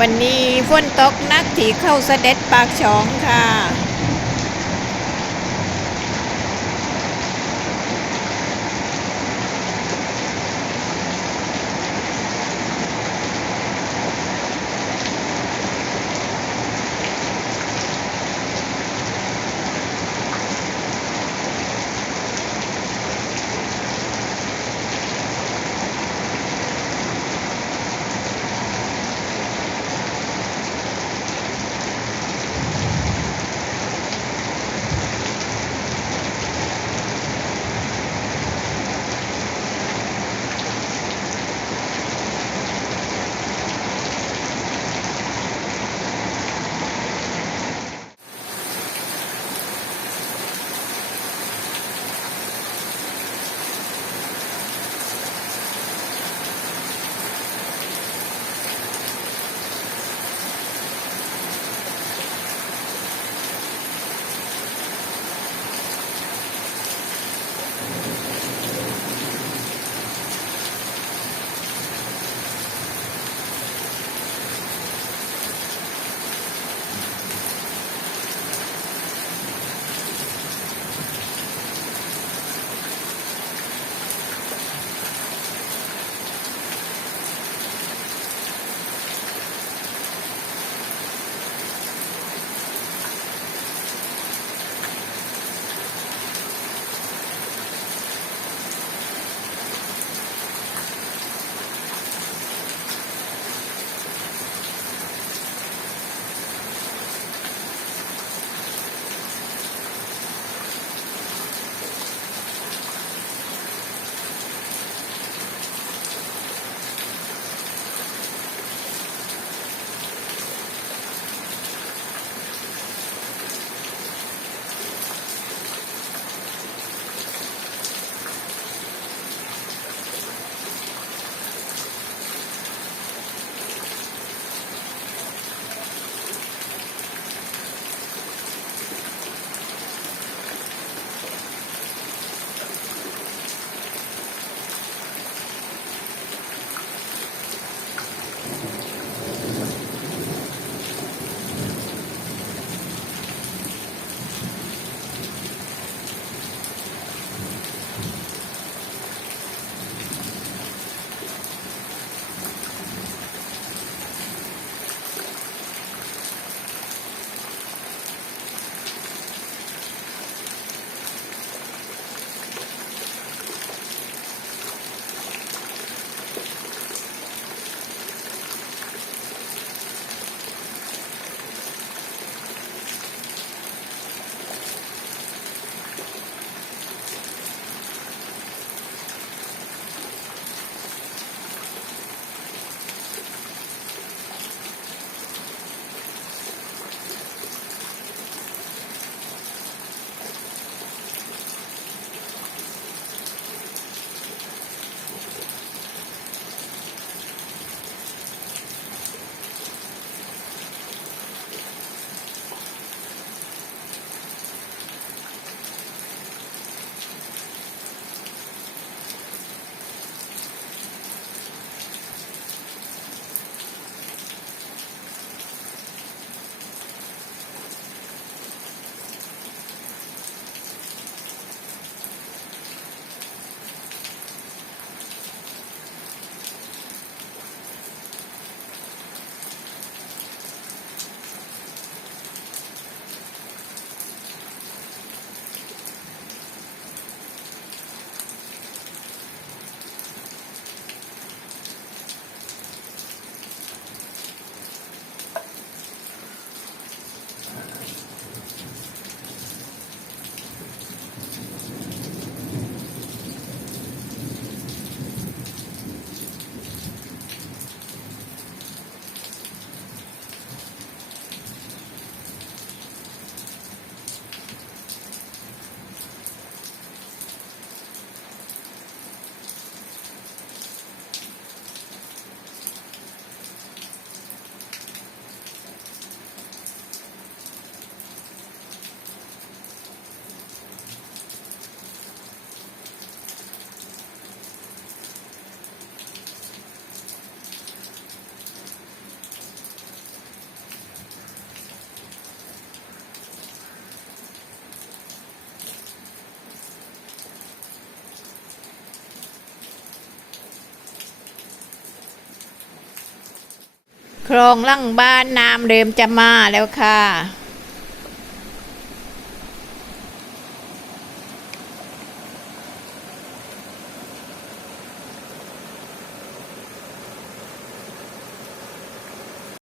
วันนี้ฝนตกนักที่เข้าเสด็จปากช่องค่ะ คลองลั่งบ้านน้ำเริ่มจะมาแล้วค่ะ